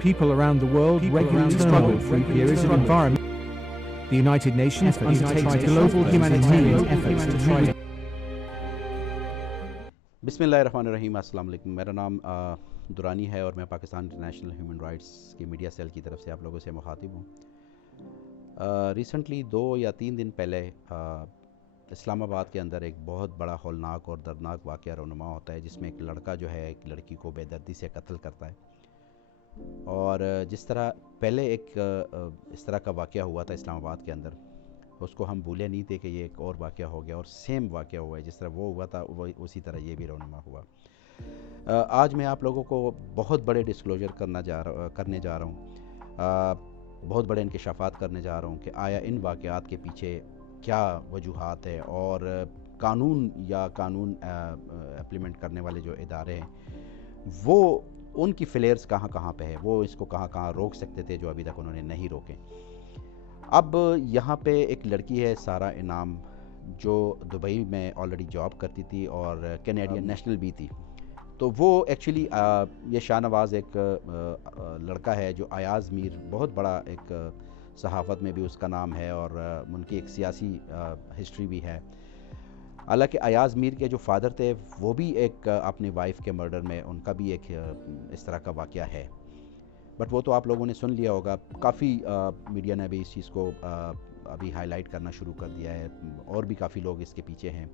People around the world regularly struggle through periods of environment. The United Nations undertakes global humanitarian efforts to try to बिस्मिल्लाहिर्रहमानिर्रहीम। अस्सलाम वालेकुम। मेरा नाम दुरानी है और मैं पाकिस्तान इंटरनेशनल ह्यूमन राइट्स के मीडिया सेल की तरफ से आप लोगों से मुखातिब हूँ। रिसेंटली 2 या 3 दिन पहले इस्लामाबाद के अंदर एक बहुत बड़ा हौलनाक और दर्दनाक वाक़या रोनुमा होता है, जिसमें एक लड़का जो है एक लड़की को बेदर्दी से कत्ल करता है। और जिस तरह पहले एक इस तरह का वाक़या हुआ था इस्लामाबाद के अंदर, उसको हम भूले नहीं थे कि ये एक और वाक़या हो गया और सेम वाक़या हुआ है। जिस तरह वो हुआ था वो उसी तरह ये भी रोनुमा हुआ। आज मैं आप लोगों को बहुत बड़े डिस्क्लोजर करने जा रहा हूँ, बहुत बड़े इंकशाफात करने जा रहा हूँ कि आया इन वाक़यात के पीछे क्या वजूहात है और कानून या कानून इम्प्लीमेंट करने वाले जो इदारे हैं वो उनकी फ्लेयर्स कहाँ कहाँ पे है, वो इसको कहाँ कहाँ रोक सकते थे जो अभी तक उन्होंने नहीं रोके। अब यहाँ पे एक लड़की है सारा इनाम, जो दुबई में ऑलरेडी जॉब करती थी और कैनेडियन नेशनल भी थी। तो वो एक्चुअली ये शाहनवाज़ एक लड़का है जो अयाज़ मीर, बहुत बड़ा एक सहाफ़त में भी उसका नाम है और उनकी एक सियासी हिस्ट्री भी है। हालांकि अयाज़ मीर के जो फादर थे वो भी एक अपनी वाइफ के मर्डर में उनका भी एक इस तरह का वाक़या है, बट वो तो आप लोगों ने सुन लिया होगा। काफ़ी मीडिया ने भी इस चीज़ को अभी हाईलाइट करना शुरू कर दिया है और भी काफ़ी लोग इसके पीछे हैं।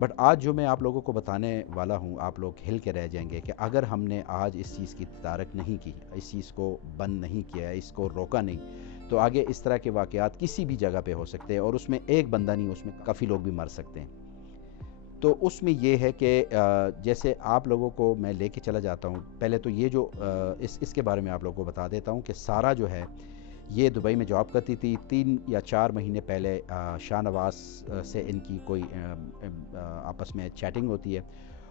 बट आज जो मैं आप लोगों को बताने वाला हूँ, आप लोग हिल के रह जाएंगे कि अगर हमने आज इस चीज़ की तदारक नहीं की, इस चीज़ को बंद नहीं किया, इसको रोका नहीं, तो आगे इस तरह के वाक़यात किसी भी जगह पे हो सकते हैं और उसमें एक बंदा नहीं, उसमें काफ़ी लोग भी मर सकते हैं। तो उसमें ये है कि जैसे आप लोगों को मैं लेके चला जाता हूँ। पहले तो ये जो इसके बारे में आप लोगों को बता देता हूँ कि सारा जो है ये दुबई में जॉब करती थी। 3 या 4 महीने पहले शाहनवाज़ से इनकी कोई आपस में चैटिंग होती है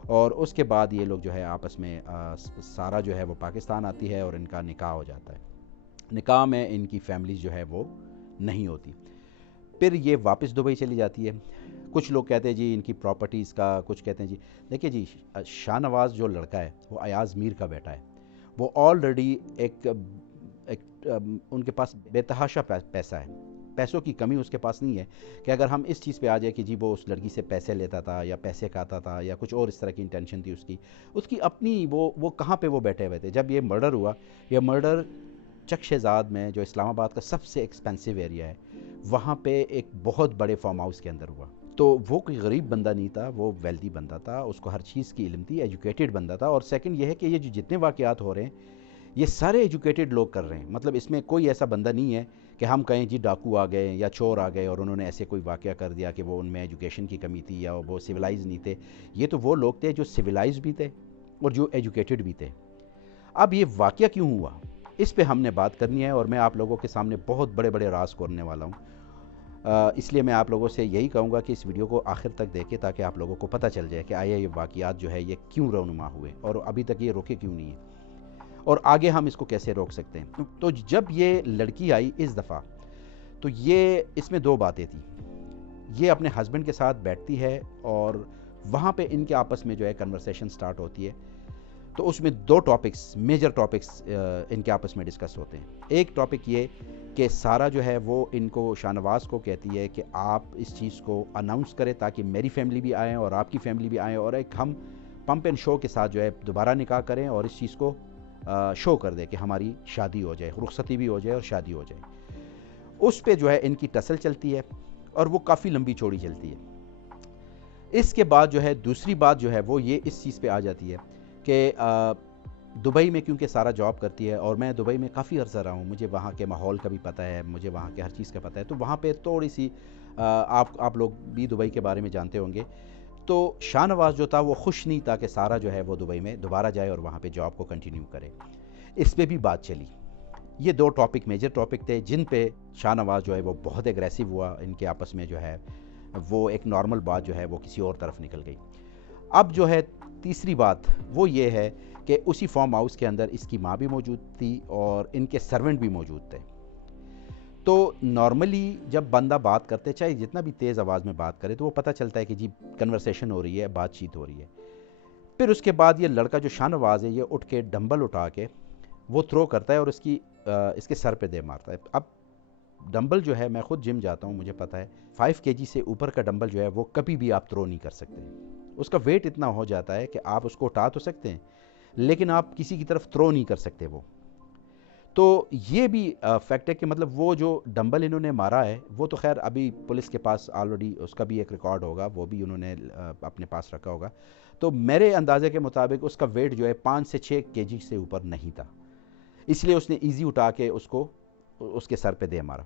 और उसके बाद ये लोग जो है आपस में सारा जो है वो पाकिस्तान आती है और इनका निकाह हो जाता है। निकाह में इनकी फैमिलीज़ जो है वो नहीं होती, फिर ये वापस दुबई चली जाती है। कुछ लोग कहते हैं जी इनकी प्रॉपर्टीज़ का, कुछ कहते हैं जी देखिए जी, शाहनवाज़ जो लड़का है वो अयाज़ मीर का बेटा है। वो ऑलरेडी एक उनके पास बेतहाशा पैसा है, पैसों की कमी उसके पास नहीं है कि अगर हम इस चीज़ पे आ जाए कि जी वो उस लड़की से पैसे लेता था या पैसे खाता था या कुछ और इस तरह की इंटेंशन थी उसकी अपनी, वो कहाँ पे वो बैठे हुए थे। जब ये मर्डर हुआ, ये मर्डर चक शेजाद में, जो इस्लामाबाद का सबसे एक्सपेंसिव एरिया है, वहाँ पे एक बहुत बड़े फार्म हाउस के अंदर हुआ। तो वो कोई गरीब बंदा नहीं था, वो वेल्दी बंदा था, उसको हर चीज़ की इल्म थी, एजुकेटेड बंदा था। और सेकंड ये है कि ये जो जितने वाक़यात हो रहे हैं ये सारे एजुकेटेड लोग कर रहे हैं। मतलब इसमें कोई ऐसा बंदा नहीं है कि हम कहें जी डाकू आ गए या चोर आ गए और उन्होंने ऐसे कोई वाक़या कर दिया कि वो उनमें एजुकेशन की कमी थी या वो सिविलाइज नहीं थे। ये तो वो लोग थे जो सिविलाइज भी थे और जो एजुकेटेड भी थे। अब ये वाक़या क्यों हुआ, इस पे हमने बात करनी है और मैं आप लोगों के सामने बहुत बड़े बड़े राज खोलने वाला हूँ। इसलिए मैं आप लोगों से यही कहूँगा कि इस वीडियो को आखिर तक देखें ताकि आप लोगों को पता चल जाए कि आया ये वाक़यात जो है ये क्यों रोनुमा हुए और अभी तक ये रोके क्यों नहीं है और आगे हम इसको कैसे रोक सकते हैं। तो जब ये लड़की आई इस दफ़ा, तो ये इसमें 2 बातें थी। ये अपने हस्बैंड के साथ बैठती है और वहाँ पे इनके आपस में जो है कन्वर्सेशन स्टार्ट होती है। तो उसमें 2 टॉपिक्स, मेजर टॉपिक्स इनके आपस में डिस्कस होते हैं। एक टॉपिक ये कि सारा जो है वो इनको, शाहनवाज़ को कहती है कि आप इस चीज़ को अनाउंस करें ताकि मेरी फैमिली भी आए और आपकी फैमिली भी आए और एक हम पंप एंड शो के साथ जो है दोबारा निकाह करें और इस चीज़ को शो कर दे कि हमारी शादी हो जाए, रुखसती भी हो जाए और शादी हो जाए। उस पे जो है इनकी टसल चलती है और वो काफ़ी लंबी चौड़ी चलती है। इसके बाद जो है दूसरी बात जो है वो ये इस चीज़ पे आ जाती है कि दुबई में क्योंकि सारा जॉब करती है और मैं दुबई में काफ़ी अर्सा रहा हूँ, मुझे वहाँ के माहौल का भी पता है, मुझे वहाँ के हर चीज़ का पता है। तो वहाँ पे थोड़ी सी आप लोग भी दुबई के बारे में जानते होंगे। तो शाहनवाज़ जो था वो खुश नहीं था कि सारा जो है वो दुबई में दोबारा जाए और वहाँ पे जॉब को कंटिन्यू करे। इस पे भी बात चली। ये 2 टॉपिक मेजर टॉपिक थे जिन पे शाहनवाज़ जो है वो बहुत एग्रेसिव हुआ। इनके आपस में जो है वो एक नॉर्मल बात जो है वो किसी और तरफ निकल गई। अब जो है तीसरी बात वो ये है कि उसी फार्म हाउस के अंदर इसकी माँ भी मौजूद थी और इनके सर्वेंट भी मौजूद थे। तो नॉर्मली जब बंदा बात करते, चाहे जितना भी तेज़ आवाज़ में बात करे, तो वो पता चलता है कि जी कन्वर्सेशन हो रही है, बातचीत हो रही है। फिर उसके बाद ये लड़का जो शाहनवाज़ है ये उठ के डंबल उठा के वो थ्रो करता है और इसके सर पे दे मारता है। अब डंबल जो है, मैं खुद जिम जाता हूँ, मुझे पता है 5 kg से ऊपर का डंबल जो है वो कभी भी आप थ्रो नहीं कर सकते। उसका वेट इतना हो जाता है कि आप उसको उठा तो सकते हैं लेकिन आप किसी की तरफ थ्रो नहीं कर सकते वो। तो ये भी फैक्ट है कि मतलब वो जो डंबल इन्होंने मारा है वो तो खैर अभी पुलिस के पास ऑलरेडी उसका भी एक रिकॉर्ड होगा, वो भी उन्होंने अपने पास रखा होगा। तो मेरे अंदाजे के मुताबिक उसका वेट जो है 5 से 6 kg से ऊपर नहीं था, इसलिए उसने इजी उठा के उसको उसके सर पे दे मारा।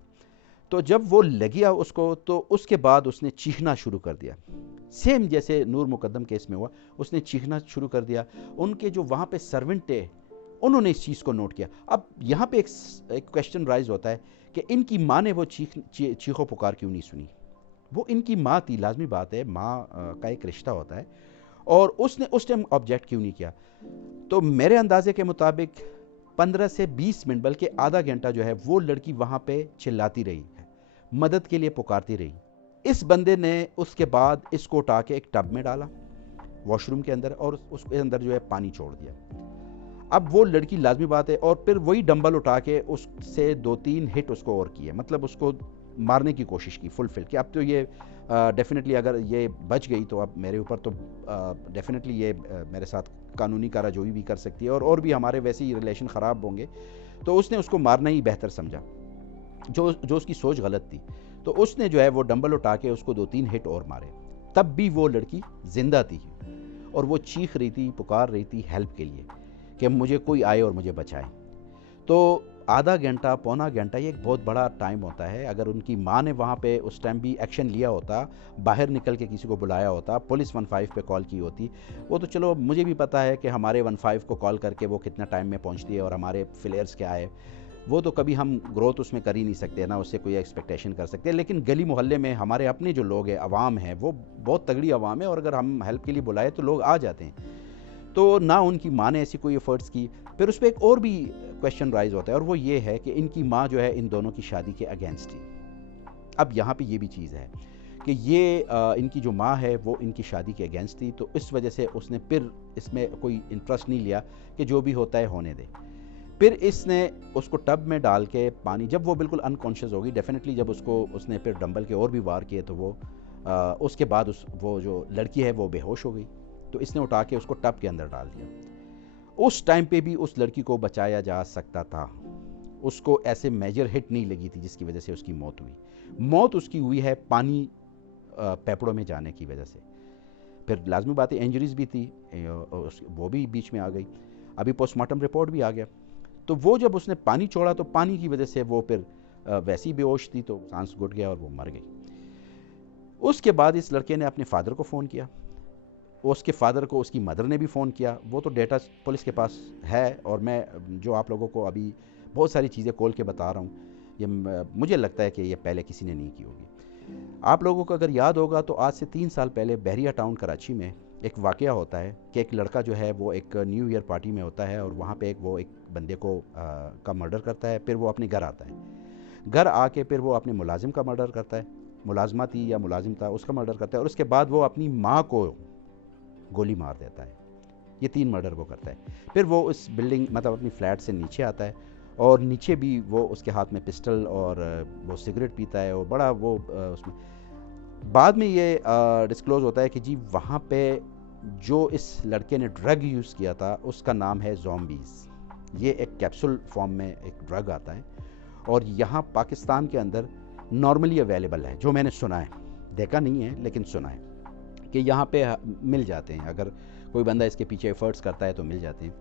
तो जब वो लगिया उसको तो उसके बाद उसने चीखना शुरू कर दिया, सेम जैसे नूर मुकद्दम केस में हुआ, उसने चीखना शुरू कर दिया। उनके जो वहाँ पे सर्वेंट थे उन्होंने इस चीज़ को नोट किया। अब यहाँ पे एक क्वेश्चन राइज होता है कि इनकी माँ ने वो चीखो पुकार क्यों नहीं सुनी। वो इनकी माँ थी, लाजमी बात है, माँ का एक रिश्ता होता है, और उसने उस टाइम ऑब्जेक्ट क्यों नहीं किया। तो मेरे अंदाजे के मुताबिक 15 से 20 मिनट बल्कि आधा घंटा जो है वो लड़की वहाँ पे चिल्लाती रही है, मदद के लिए पुकारती रही। इस बंदे ने उसके बाद इसको उठा के एक टब में डाला वॉशरूम के अंदर और उसके अंदर जो है पानी छोड़ दिया। अब वो लड़की, लाजमी बात है, और फिर वही डंबल उठा के उससे 2-3 हिट उसको और किए, मतलब उसको मारने की कोशिश की फुल फिल कि अब तो ये डेफिनेटली अगर ये बच गई तो अब मेरे ऊपर तो डेफिनेटली ये मेरे साथ कानूनी कार्रवाई भी कर सकती है और भी हमारे वैसे ही रिलेशन ख़राब होंगे। तो उसने उसको मारना ही बेहतर समझा, जो उसकी सोच गलत थी। तो उसने जो है वो डंबल उठा के उसको 2-3 हिट और मारे। तब भी वो लड़की जिंदा थी और वो चीख रही थी, पुकार रही थी हेल्प के लिए कि मुझे कोई आए और मुझे बचाए। तो आधा घंटा, पौना घंटा, ये एक बहुत बड़ा टाइम होता है। अगर उनकी माँ ने वहाँ पे उस टाइम भी एक्शन लिया होता, बाहर निकल के किसी को बुलाया होता, पुलिस 15 पे कॉल की होती, वो तो चलो मुझे भी पता है कि हमारे 15 को कॉल करके वो कितना टाइम में पहुँचती है और हमारे फ्लेयर्स क्या है, वो तो कभी हम ग्रोथ उसमें कर ही नहीं सकते ना, उससे कोई एक्सपेक्टेशन कर सकते हैं। लेकिन गली मोहल्ले में हमारे अपने जो लोग हैं, अवाम है, वो बहुत तगड़ी अवाम है और अगर हम हेल्प के लिए बुलाए तो लोग आ जाते हैं। तो ना उनकी माँ ने ऐसी कोई एफर्ट्स की। फिर उस पर एक और भी क्वेश्चन राइज होता है और वो ये है कि इनकी माँ जो है इन दोनों की शादी के अगेंस्ट थी। अब यहाँ पे ये भी चीज़ है कि ये इनकी जो माँ है वो इनकी शादी के अगेंस्ट थी, तो इस वजह से उसने फिर इसमें कोई इंटरेस्ट नहीं लिया कि जो भी होता है होने दे। फिर इसने उसको टब में डाल के पानी, जब वो बिल्कुल अनकॉन्शियस होगी, डेफिनेटली जब उसने फिर डंबल के और भी वार किए तो वो उसके बाद वो जो लड़की है वो बेहोश हो गई। तो इसने उठा के उसको टब के अंदर डाल दिया। उस टाइम पे भी उस लड़की को बचाया जा सकता था, उसको ऐसे मेजर हिट नहीं लगी थी जिसकी वजह से उसकी मौत हुई। मौत उसकी हुई है पानी फेफड़ों में जाने की वजह से। फिर लाजमी बात है इंजरीज भी थी, वो भी बीच में आ गई। अभी पोस्टमार्टम रिपोर्ट भी आ गया। तो वो जब उसने पानी छोड़ा तो पानी की वजह से वो फिर वैसी बेहोश थी, तो सांस घुट गया और वो मर गई। उसके बाद इस लड़के ने अपने फादर को फ़ोन किया, उसके फादर को उसकी मदर ने भी फ़ोन किया। वो तो डेटा पुलिस के पास है और मैं जो आप लोगों को अभी बहुत सारी चीज़ें खोल के बता रहा हूँ, ये मुझे लगता है कि ये पहले किसी ने नहीं की होगी। आप लोगों को अगर याद होगा तो आज से 3 साल पहले बहरिया टाउन कराची में एक वाक़या होता है कि एक लड़का जो है वो एक न्यू ईयर पार्टी में होता है और वहाँ पे एक बंदे को का मर्डर करता है। फिर वो अपने घर आता है, घर आके फिर वो अपने मुलाजिम का मर्डर करता है, मुलाजमा थी या मुलाजिम था, उसका मर्डर करता है और उसके बाद वो अपनी माँ को गोली मार देता है। ये 3 मर्डर वो करता है। फिर वो उस बिल्डिंग, मतलब अपनी फ्लैट से नीचे आता है और नीचे भी वो उसके हाथ में पिस्टल और वो सिगरेट पीता है और बड़ा वो उसमें बाद में ये डिस्क्लोज़ होता है कि जी वहाँ पे जो इस लड़के ने ड्रग यूज़ किया था उसका नाम है ज़ॉम्बीज़। ये एक कैप्सूल फॉर्म में एक ड्रग आता है और यहाँ पाकिस्तान के अंदर नॉर्मली अवेलेबल है, जो मैंने सुना है, देखा नहीं है लेकिन सुना है कि यहाँ पे मिल जाते हैं। अगर कोई बंदा इसके पीछे एफर्ट्स करता है तो मिल जाते हैं।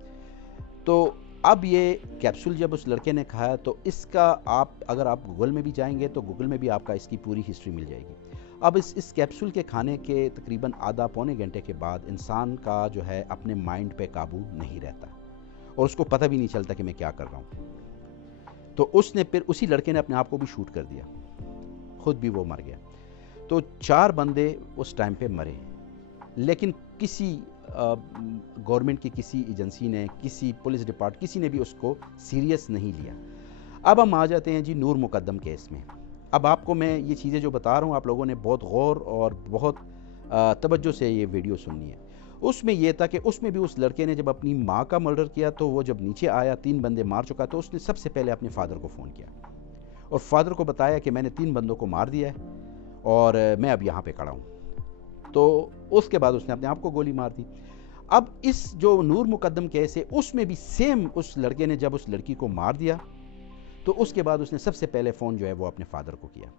तो अब ये कैप्सूल जब उस लड़के ने खाया तो इसका अगर आप गूगल में भी जाएंगे तो गूगल में भी आपका इसकी पूरी हिस्ट्री मिल जाएगी। अब इस कैप्सूल के खाने के तकरीबन आधा पौने घंटे के बाद इंसान का जो है अपने माइंड पे काबू नहीं रहता और उसको पता भी नहीं चलता कि मैं क्या कर रहा हूँ। तो उसने फिर उसी लड़के ने अपने आप को भी शूट कर दिया, खुद भी वो मर गया। तो 4 बंदे उस टाइम पे मरे, लेकिन किसी गवर्नमेंट की किसी एजेंसी ने, किसी पुलिस डिपार्टमेंट, किसी ने भी उसको सीरियस नहीं लिया। अब हम आ जाते हैं जी नूर मुकद्दम केस में। अब आपको मैं ये चीज़ें जो बता रहा हूँ, आप लोगों ने बहुत गौर और बहुत तवज्जो से ये वीडियो सुननी है। उसमें ये था कि उसमें भी उस लड़के ने जब अपनी माँ का मर्डर किया तो वो जब नीचे आया 3 बंदे मार चुका, तो उसने सबसे पहले अपने फादर को फ़ोन किया और फादर को बताया कि मैंने 3 बंदों को मार दिया है और मैं अब यहाँ पे खड़ा हूँ। तो उसके बाद उसने अपने आप को गोली मार दी। अब इस जो नूर मुकद्दम केस है उसमें भी सेम उस लड़के ने जब उस लड़की को मार दिया तो उसके बाद उसने सबसे पहले फ़ोन जो है वो अपने फादर को किया।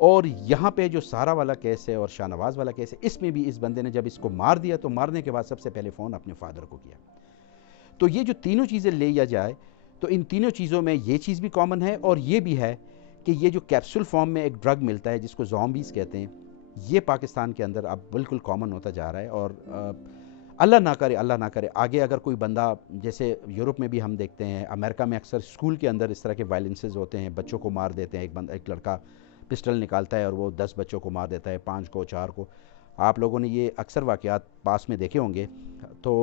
और यहाँ पे जो सारा वाला केस है और शाहनवाज वाला केस है, इसमें भी इस बंदे ने जब इसको मार दिया तो मारने के बाद सबसे पहले फ़ोन अपने फादर को किया। तो ये जो तीनों चीज़ें ले लिया जाए तो इन तीनों चीज़ों में ये चीज़ भी कॉमन है और ये भी है कि ये जो कैप्सूल फॉर्म में एक ड्रग मिलता है जिसको ज़ॉम्बीज़ कहते हैं, ये पाकिस्तान के अंदर अब बिल्कुल कॉमन होता जा रहा है। और अल्लाह ना करे आगे अगर कोई बंदा, जैसे यूरोप में भी हम देखते हैं, अमेरिका में अक्सर स्कूल के अंदर इस तरह के वायलेंसेस होते हैं, बच्चों को मार देते हैं, एक लड़का पिस्टल निकालता है और वो 10 बच्चों को मार देता है, 5 को, 4 को। आप लोगों ने ये अक्सर वाक़यात पास में देखे होंगे। तो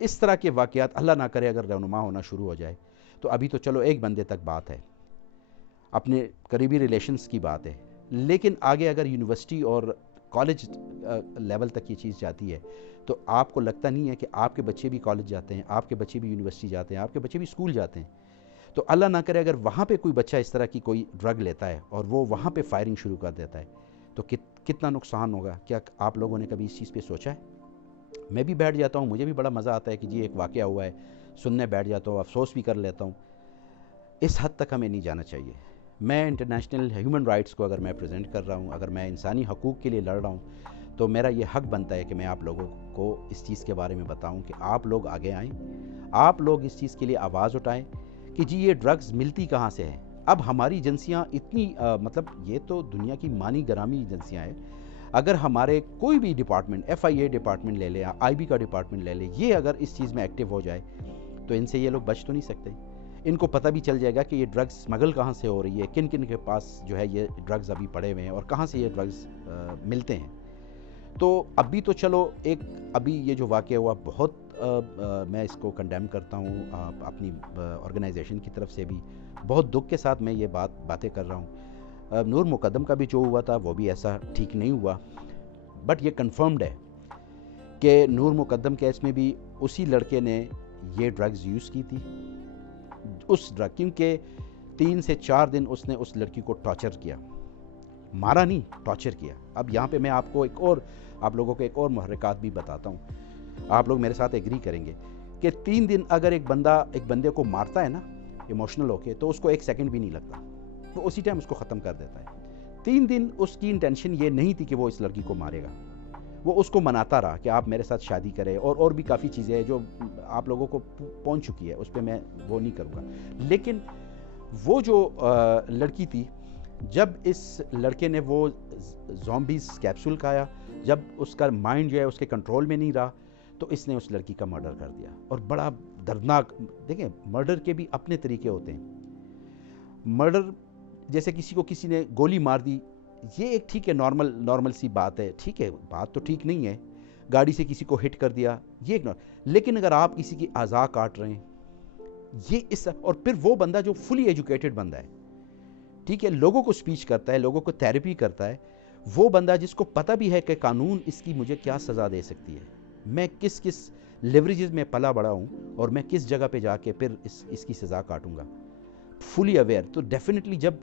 इस तरह के वाक़यात अल्लाह ना करे अगर रहनुमा होना शुरू हो जाए तो अभी तो चलो एक बंदे तक बात है, अपने करीबी रिलेशंस की बात है, लेकिन आगे अगर यूनिवर्सिटी और कॉलेज लेवल तक ये चीज़ जाती है तो आपको लगता नहीं है कि आपके बच्चे भी कॉलेज जाते हैं, आपके बच्चे भी यूनिवर्सिटी जाते हैं, आपके बच्चे भी स्कूल जाते हैं। तो अल्लाह ना करे अगर वहाँ पे कोई बच्चा इस तरह की कोई ड्रग लेता है और वो वहाँ पे फायरिंग शुरू कर देता है तो कितना नुकसान होगा। क्या आप लोगों ने कभी इस चीज़ पे सोचा है? मैं भी बैठ जाता हूँ, मुझे भी बड़ा मज़ा आता है कि जी एक वाक़या हुआ है, सुनने बैठ जाता हूँ, अफसोस भी कर लेता हूँ। इस हद तक हमें नहीं जाना चाहिए। मैं इंटरनेशनल ह्यूमन राइट्स को अगर मैं प्रेजेंट कर रहा हूँ, अगर मैं इंसानी हकूक़ के लिए लड़ रहा हूँ, तो मेरा ये हक बनता है कि मैं आप लोगों को इस चीज़ के बारे में बताऊँ कि आप लोग आगे आएँ, आप लोग इस चीज़ के लिए आवाज़ उठाएँ कि जी ये ड्रग्स मिलती कहाँ से है। अब हमारी एजेंसियाँ इतनी मतलब ये तो दुनिया की मानी गरामी एजेंसियाँ हैं। अगर हमारे कोई भी डिपार्टमेंट, FIA डिपार्टमेंट ले ले या IB का डिपार्टमेंट ले ले, ये अगर इस चीज़ में एक्टिव हो जाए तो इनसे ये लोग बच तो नहीं सकते। इनको पता भी चल जाएगा कि ये ड्रग्स स्मगल कहाँ से हो रही है, किन किन के पास जो है ये ड्रग्स अभी पड़े हुए हैं और कहाँ से ये ड्रग्स मिलते हैं। तो अभी तो चलो एक अभी ये जो वाक़या हुआ बहुत मैं इसको कंडेम करता हूँ, अपनी ऑर्गेनाइजेशन की तरफ से भी बहुत दुख के साथ मैं ये बातें कर रहा हूँ। नूर मुकद्दम का भी जो हुआ था वो भी ऐसा ठीक नहीं हुआ, बट ये कंफर्म्ड है कि नूर मुकद्दम केस में भी उसी लड़के ने ये ड्रग्स यूज़ की थी। उस ड्रग, क्योंकि 3 से 4 दिन उसने उस लड़की को टॉर्चर किया, मारा नहीं, टॉर्चर किया। अब यहाँ पे मैं आपको आप लोगों को एक और मुहर्रिकात भी बताता हूँ, आप लोग मेरे साथ एग्री करेंगे कि 3 दिन अगर एक बंदे को मारता है ना इमोशनल होके, तो उसको 1 सेकंड भी नहीं लगता, वो उसी टाइम उसको ख़त्म कर देता है। 3 दिन उसकी इंटेंशन ये नहीं थी कि वो इस लड़की को मारेगा, वो उसको मनाता रहा कि आप मेरे साथ शादी करें, और भी काफ़ी चीज़ें हैं जो आप लोगों को पहुंच चुकी है, उस पर मैं वो नहीं करूँगा। लेकिन वो जो लड़की थी, जब इस लड़के ने वो ज़ॉम्बीज़ कैप्सूल खाया, जब उसका माइंड जो है उसके कंट्रोल में नहीं रहा, तो इसने उस लड़की का मर्डर कर दिया। और बड़ा दर्दनाक, देखें मर्डर के भी अपने तरीके होते हैं। मर्डर जैसे किसी ने गोली मार दी, ये एक ठीक है, नॉर्मल सी बात है, ठीक है, बात तो ठीक नहीं है। गाड़ी से किसी को हिट कर दिया, ये एक लेकिन अगर आप किसी की आज़ा काट रहे हैं, ये इस, और फिर वो बंदा जो फुली एजुकेटेड बंदा है, ठीक है, लोगों को स्पीच करता है, लोगों को थेरेपी करता है, वो बंदा जिसको पता भी है कि कानून इसकी मुझे क्या सज़ा दे सकती है, मैं किस लेवरेजेस में पला बड़ा हूँ और मैं किस जगह पे जाके फिर इसकी सज़ा काटूंगा, फुली अवेयर। तो डेफिनेटली जब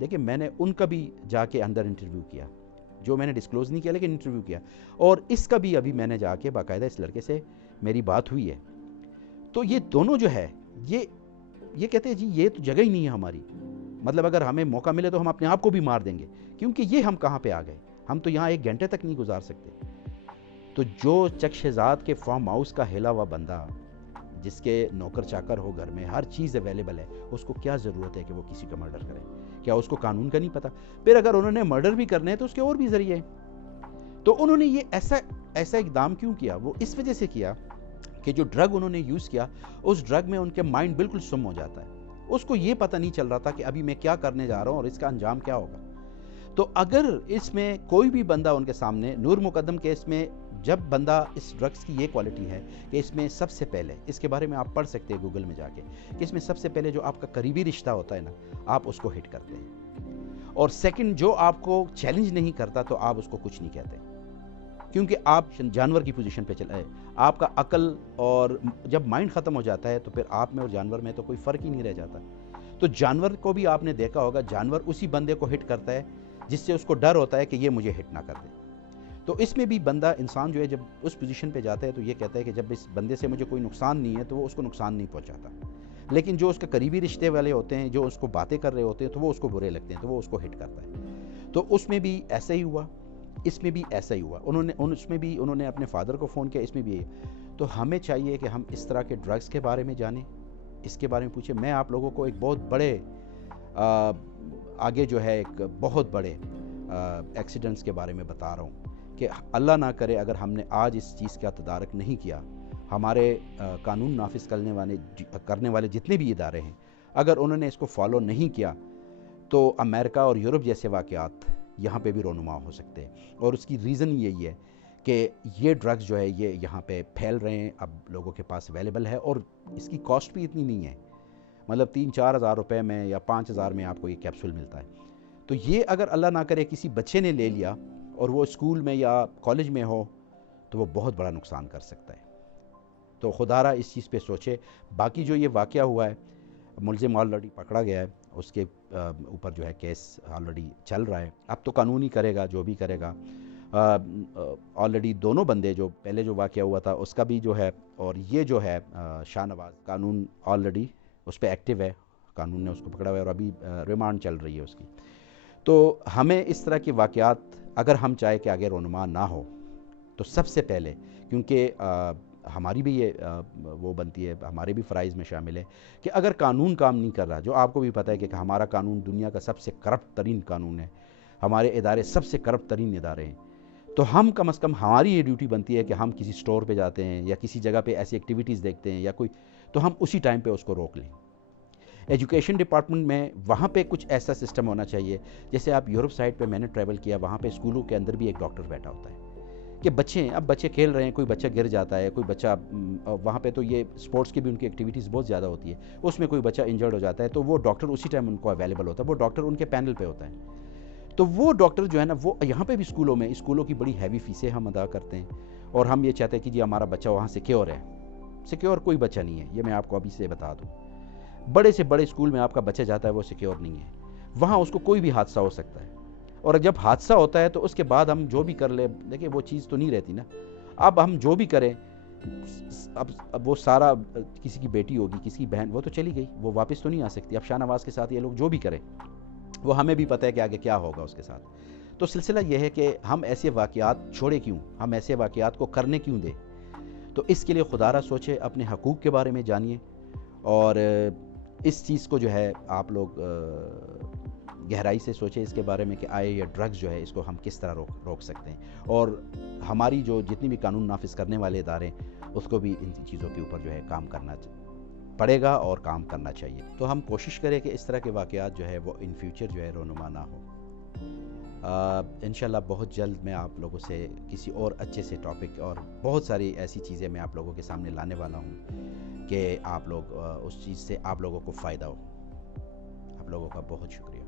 देखिए मैंने उनका भी जाके अंदर इंटरव्यू किया, जो मैंने डिस्क्लोज़ नहीं किया लेकिन इंटरव्यू किया, और इसका भी अभी मैंने जाके बाकायदा इस लड़के से मेरी बात हुई है। तो ये दोनों जो है ये कहते हैं जी ये तो जगह ही नहीं है हमारी, मतलब अगर हमें मौका मिले तो हम अपने आप को भी मार देंगे, क्योंकि ये हम कहाँ पे आ गए, हम तो यहाँ 1 घंटे तक नहीं गुजार सकते। तो जो चक शहजाद के फार्म हाउस का हिला हुआ बंदा, जिसके नौकर चाकर हो, घर में हर चीज़ अवेलेबल है, उसको क्या ज़रूरत है कि वो किसी का मर्डर करे? क्या उसको कानून का नहीं पता? फिर अगर उन्होंने मर्डर भी करने हैं तो उसके और भी ज़रिए हैं। तो उन्होंने ये ऐसा इकदाम क्यों किया? वो इस वजह से किया कि जो ड्रग उन्होंने यूज़ किया, उस ड्रग में उनके माइंड बिल्कुल सुम हो जाता है, उसको ये पता नहीं चल रहा था कि अभी मैं क्या करने जा रहा हूँ और इसका अंजाम क्या होगा। तो अगर इसमें कोई भी बंदा उनके सामने, नूर मुकद्दम केस में जब बंदा, इस ड्रग्स की ये क्वालिटी है कि इसमें सबसे पहले, इसके बारे में आप पढ़ सकते हैं गूगल में जाके, कि इसमें सबसे पहले जो आपका करीबी रिश्ता होता है ना, आप उसको हिट करते हैं, और सेकंड जो आपको चैलेंज नहीं करता तो आप उसको कुछ नहीं कहते। क्योंकि आप जानवर की पोजीशन पे चले, आपका अकल और जब माइंड ख़त्म हो जाता है तो फिर आप में और जानवर में तो कोई फ़र्क ही नहीं रह जाता। तो जानवर को भी आपने देखा होगा, जानवर उसी बंदे को हिट करता है जिससे उसको डर होता है कि ये मुझे हिट ना कर दे। तो इसमें भी बंदा, इंसान जो है, जब उस पोजीशन पे जाता है तो ये कहता है कि जब इस बंदे से मुझे कोई नुकसान नहीं है तो वो उसको नुकसान नहीं पहुंचाता। लेकिन जो उसके करीबी रिश्ते वाले होते हैं, जो उसको बातें कर रहे होते हैं, तो वो उसको बुरे लगते हैं, तो वो उसको हिट करता है। तो उसमें भी ऐसा ही हुआ, इसमें भी ऐसा ही हुआ। उसमें भी उन्होंने अपने फादर को फ़ोन किया, इसमें भी तो हमें चाहिए कि हम इस तरह के ड्रग्स के बारे में जानें, इसके बारे में पूछें। मैं आप लोगों को एक बहुत बड़े आगे जो है एक बहुत बड़े एक्सीडेंट्स के बारे में बता रहा हूँ कि अल्लाह ना करे अगर हमने आज इस चीज़ का तदारक नहीं किया, हमारे कानून नाफिज करने वाले जितने भी इदारे हैं, अगर उन्होंने इसको फॉलो नहीं किया तो अमेरिका और यूरोप जैसे वाक़यात यहाँ पे भी रोनुमा हो सकते हैं। और उसकी रीज़न यही है कि ये ड्रग्स जो है ये यहाँ पे फैल रहे हैं, अब लोगों के पास अवेलेबल है और इसकी कॉस्ट भी इतनी नहीं है, मतलब 3-4 हज़ार रुपये में या 5,000 में आपको ये कैप्सूल मिलता है। तो ये अगर अल्लाह ना करे किसी बच्चे ने ले लिया और वो स्कूल में या कॉलेज में हो तो वो बहुत बड़ा नुकसान कर सकता है। तो खुदारा इस चीज़ पे सोचे। बाकी जो ये वाक़या हुआ है, मुलज़िम ऑलरेडी पकड़ा गया है, उसके ऊपर जो है केस ऑलरेडी चल रहा है। अब तो कानूनी करेगा जो भी करेगा। ऑलरेडी दोनों बंदे, जो पहले जो वाक़या हुआ था उसका भी जो है, और ये जो है शाहनवाज, कानून ऑलरेडी उस पर एक्टिव है, कानून ने उसको पकड़ा हुआ है और अभी रिमांड चल रही है उसकी। तो हमें इस तरह के वाक़यात अगर हम चाहे कि आगे रोनुमा ना हो तो सबसे पहले, क्योंकि हमारी भी ये वो बनती है, हमारे भी फ़राइज़ में शामिल है कि अगर कानून काम नहीं कर रहा, जो आपको भी पता है कि हमारा कानून दुनिया का सबसे करप्ट तरीन कानून है, हमारे इदारे सबसे करप्ट तरीन इदारे हैं, तो हम कम से कम, हमारी ये ड्यूटी बनती है कि हम किसी स्टोर पे जाते हैं या किसी जगह पे ऐसी एक्टिविटीज़ देखते हैं या कोई, तो हम उसी टाइम पे उसको रोक लें। एजुकेशन डिपार्टमेंट में वहाँ पे कुछ ऐसा सिस्टम होना चाहिए, जैसे आप यूरोप साइड पे मैंने ट्रैवल किया, वहाँ पे स्कूलों के अंदर भी एक डॉक्टर बैठा होता है कि बच्चे खेल रहे हैं, कोई बच्चा गिर जाता है, कोई बच्चा वहाँ पे तो ये स्पोर्ट्स की भी उनकी एक्टिविटीज़ बहुत ज़्यादा होती है, उसमें कोई बच्चा इंजर्ड हो जाता है तो वो डॉक्टर उसी टाइम उनको अवेलेबल होता है, वो डॉक्टर उनके पैनल पे होता है। तो वो डॉक्टर जो है ना, वो यहाँ पे भी स्कूलों की बड़ी हैवी फीसें हम अदा करते हैं और हम ये चाहते हैं कि जी हमारा बच्चा वहाँ सिक्योर है। सिक्योर कोई बच्चा नहीं है, ये मैं आपको अभी से बता दूँ। बड़े से बड़े स्कूल में आपका बच्चा जाता है वो सिक्योर नहीं है, वहाँ उसको कोई भी हादसा हो सकता है, और जब हादसा होता है तो उसके बाद हम जो भी कर ले, देखिए वो चीज़ तो नहीं रहती ना। अब हम जो भी करें, अब वो सारा, किसी की बेटी होगी, किसी की बहन, वो तो चली गई, वो वापस तो नहीं आ सकती। अब शाहनवाज के साथ ये लोग जो भी करें, वो हमें भी पता है कि आगे क्या होगा उसके साथ। तो सिलसिला ये है कि हम ऐसे वाक़यात छोड़े क्यों, हम ऐसे वाक़यात को करने क्यों दें। तो इसके लिए खुदारा सोचे, अपने हकूक़ के बारे में जानिए और इस चीज़ को जो है आप लोग गहराई से सोचें इसके बारे में कि आए ये ड्रग्स जो है इसको हम किस तरह रोक सकते हैं, और हमारी जो जितनी भी कानून नाफिज करने वाले इदारे उसको भी इन चीज़ों के ऊपर जो है काम करना पड़ेगा और काम करना चाहिए। तो हम कोशिश करें कि इस तरह के वाक़यात जो है वो इन फ्यूचर जो है रोनुमा ना हो। इंशाल्लाह बहुत जल्द मैं आप लोगों से किसी और अच्छे से टॉपिक और बहुत सारी ऐसी चीज़ें मैं आप लोगों के सामने लाने वाला हूँ कि आप लोग उस चीज़ से आप लोगों को फ़ायदा हो। आप लोगों का बहुत शुक्रिया।